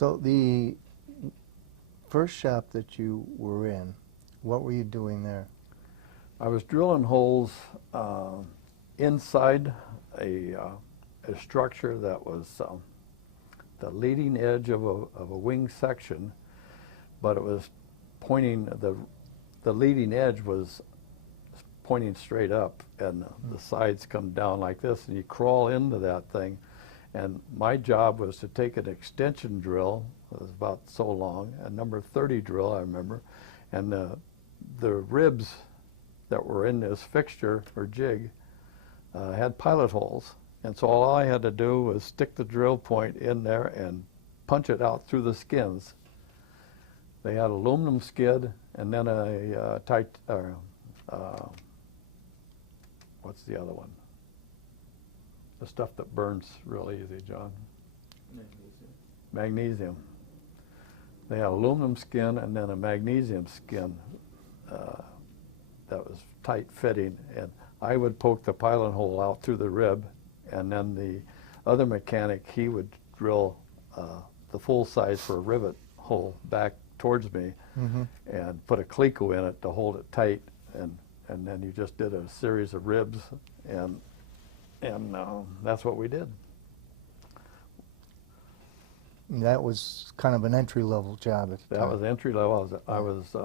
So the first shop that you were in, what were you doing there? I was drilling holes inside a structure that was the leading edge of a wing section, but it was pointing, the leading edge was pointing straight up, and the sides come down like this, and you crawl into that thing. And my job was to take an extension drill, it was about so long, a number 30 drill, I remember, and the ribs that were in this fixture or jig had pilot holes. And so all I had to do was stick the drill point in there and punch it out through the skins. They had aluminum skid and then a what's the other one? The stuff that burns real easy, John. Magnesium. Magnesium. They had aluminum skin and then a magnesium skin that was tight fitting, and I would poke the pilot hole out through the rib, and then the other mechanic, he would drill the full size for a rivet hole back towards me and put a cleco in it to hold it tight, and then you just did a series of ribs, and that's what we did. And that was kind of an entry-level job at the time. That was entry level. I was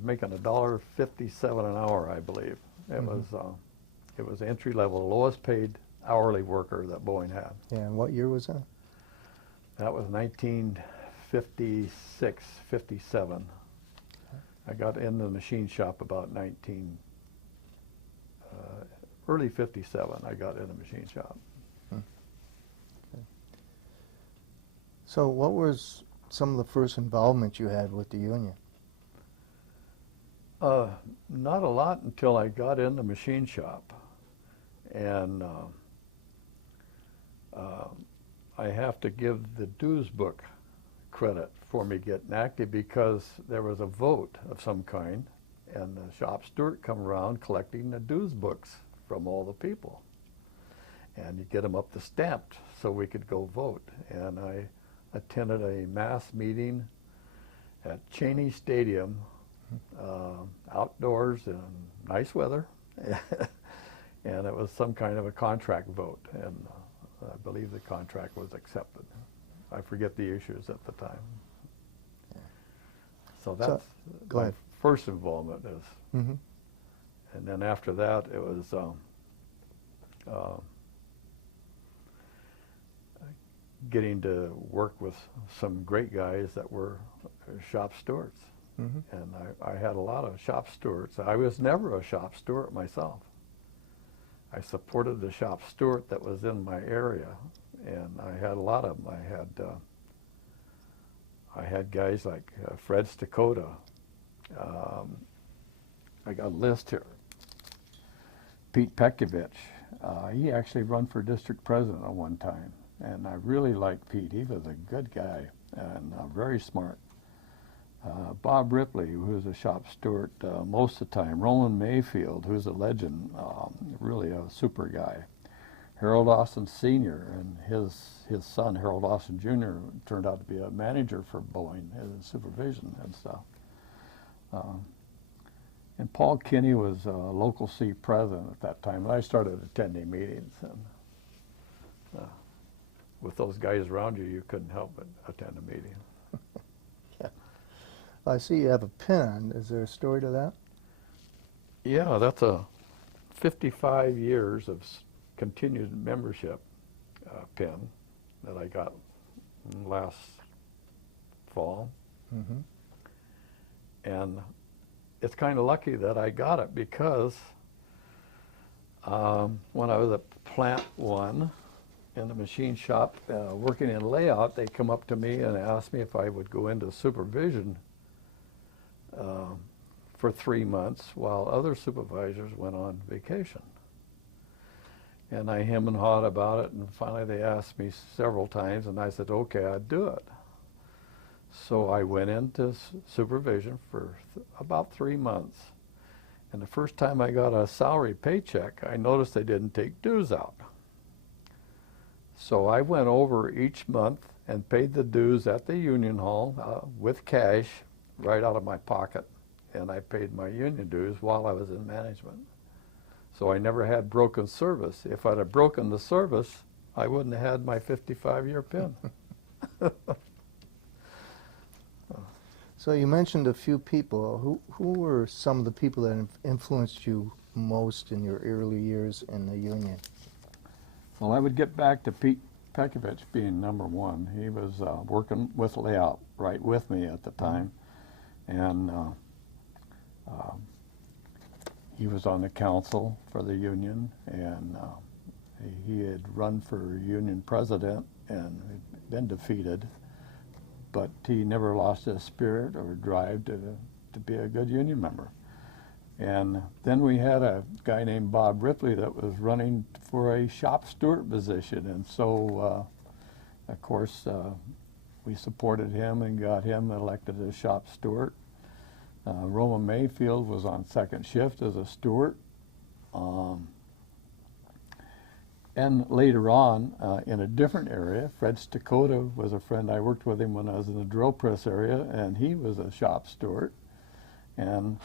making $1.57 an hour, I believe. It was entry level, lowest paid hourly worker that Boeing had. Yeah, and what year was that? That was 1956, 57. I got in the machine shop about early 57. I got in the machine shop. Okay. So what was some of the first involvement you had with the union? Not a lot until I got in the machine shop, and I have to give the dues book credit for me getting active, because there was a vote of some kind, and the shop steward come around collecting the dues books from all the people, and you get them up to stamped so we could go vote. And I attended a mass meeting at Cheney Stadium, outdoors in nice weather, and it was some kind of a contract vote, and I believe the contract was accepted. I forget the issues at the time. Yeah. So that's my first involvement is, and then after that it was getting to work with some great guys that were shop stewards. And I had a lot of shop stewards. I was never a shop steward myself. I supported the shop steward that was in my area, and I had a lot of them. I had guys like Fred Stakota. I got a list here. Pete Pekovich. He actually run for district president at one time, and I really liked Pete. He was a good guy and very smart. Bob Ripley, who was a shop steward most of the time. Roland Mayfield, who's a legend, really a super guy. Harold Austin Sr. and his son, Harold Austin Jr., turned out to be a manager for Boeing in supervision and stuff. And Paul Kinney was a local C president at that time, and I started attending meetings. And with those guys around you, you couldn't help but attend a meeting. I see you have a pin on. Is there a story to that? Yeah, that's a 55 years of continued membership pin that I got last fall. And it's kind of lucky that I got it, because when I was at Plant 1 in the machine shop working in layout, they come up to me and asked me if I would go into supervision for 3 months while other supervisors went on vacation. And I hem and hawed about it, and finally they asked me several times, and I said, okay, I'd do it. So I went into supervision for about 3 months. And the first time I got a salary paycheck, I noticed they didn't take dues out. So I went over each month and paid the dues at the union hall with cash right out of my pocket. And I paid my union dues while I was in management. So I never had broken service. If I'd have broken the service, I wouldn't have had my 55-year pin. So you mentioned a few people. Who were some of the people that influenced you most in your early years in the union? Well, I would get back to Pete Pekovich being number one. He was working with layout right with me at the time, and he was on the council for the union, and he had run for union president and been defeated, but he never lost his spirit or drive to be a good union member. And then we had a guy named Bob Ripley that was running for a shop steward position, and so of course we supported him and got him elected as shop steward. Roman Mayfield was on second shift as a steward. And later on, in a different area, Fred Stakota was a friend. I worked with him when I was in the drill press area, and he was a shop steward. And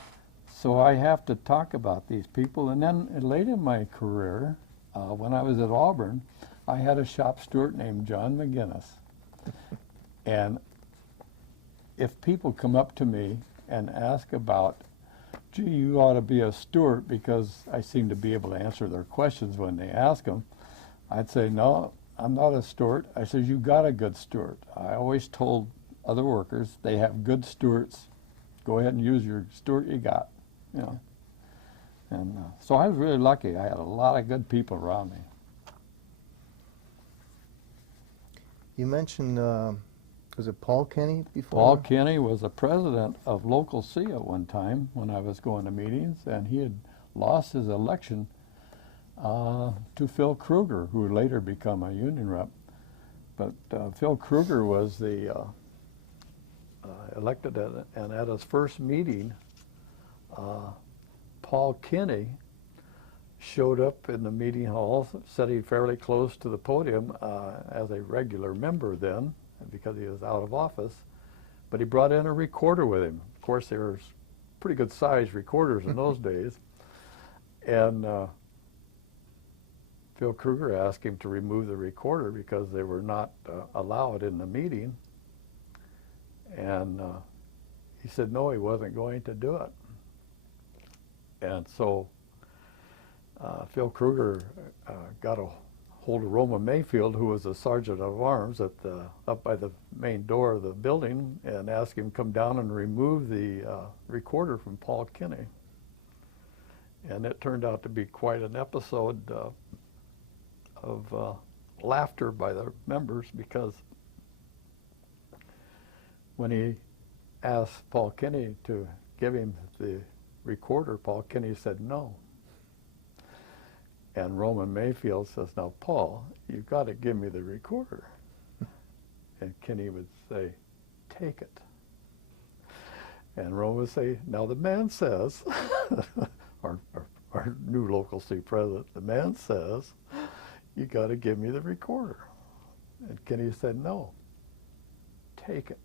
so I have to talk about these people. And then late in my career, when I was at Auburn, I had a shop steward named John McGinnis. And if people come up to me and ask about, gee, you ought to be a steward, because I seem to be able to answer their questions when they ask them, I'd say, no, I'm not a steward. I said, you got a good steward. I always told other workers they have good stewards. Go ahead and use your steward you got, you know. And so I was really lucky. I had a lot of good people around me. You mentioned, was it Paul Kenny before? Paul Kenny was the president of Local C at one time when I was going to meetings, and he had lost his election to Phil Kruger, who would later become a union rep. But Phil Kruger was the elected, and at his first meeting, Paul Kenny showed up in the meeting hall, sitting fairly close to the podium as a regular member then, because he was out of office, but he brought in a recorder with him. Of course, there were pretty good sized recorders in those days, and Phil Kruger asked him to remove the recorder because they were not allowed in the meeting, and he said no, he wasn't going to do it. And so Phil Kruger got a hold of Roman Mayfield, who was a sergeant of arms at up by the main door of the building, and asked him to come down and remove the recorder from Paul Kenny. And it turned out to be quite an episode of laughter by the members, because when he asked Paul Kenny to give him the recorder, Paul Kenny said no. And Roman Mayfield says, now, Paul, you've got to give me the recorder. And Kenny would say, take it. And Roman would say, now the man says, our new Local C president, the man says, you got to give me the recorder. And Kenny said, no, take it.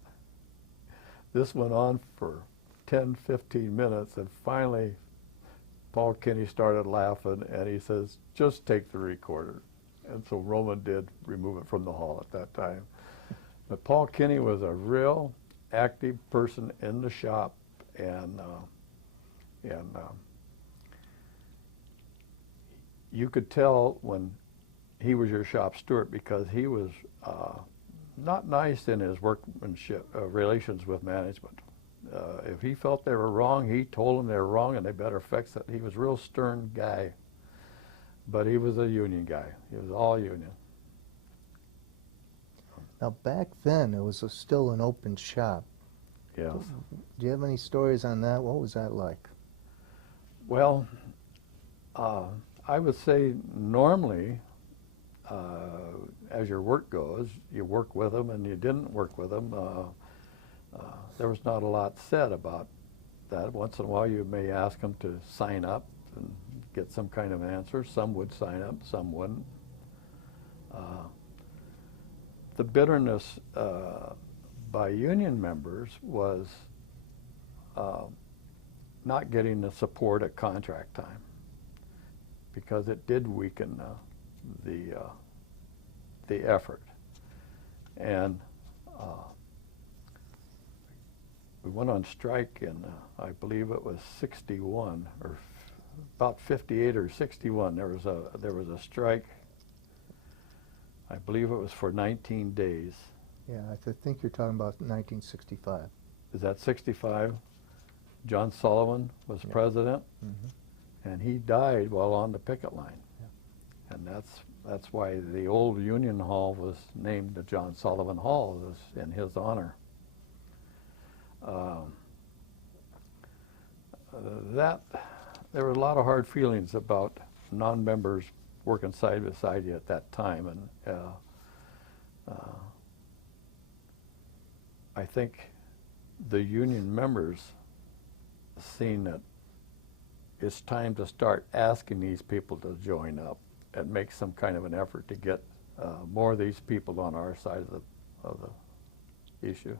This went on for 10, 15 minutes, and finally Paul Kenny started laughing, and he says, just take the recorder. And so Roman did remove it from the hall at that time. But Paul Kenny was a real active person in the shop, and you could tell when he was your shop steward, because he was not nice in his workmanship relations with management. If he felt they were wrong, he told them they were wrong and they better fix it. He was a real stern guy, but he was a union guy. He was all union. Now, back then, it was still an open shop. Yes. Do you have any stories on that? What was that like? Well, I would say normally, as your work goes, you work with them and you didn't work with them. There was not a lot said about that. Once in a while you may ask them to sign up and get some kind of answer. Some would sign up, some wouldn't. the bitterness by union members was not getting the support at contract time, because it did weaken the effort. And we went on strike in, I believe it was 61, or about 58 or 61. There was a strike. I believe it was for 19 days. Yeah, I think you're talking about 1965. Is that 65? John Sullivan was Yeah. president, Mm-hmm. and he died while on the picket line. Yeah. And that's why the old Union Hall was named the John Sullivan Hall, was in his honor. There were a lot of hard feelings about non-members working side by side at that time, and I think the union members seen that it's time to start asking these people to join up and make some kind of an effort to get more of these people on our side of the issue.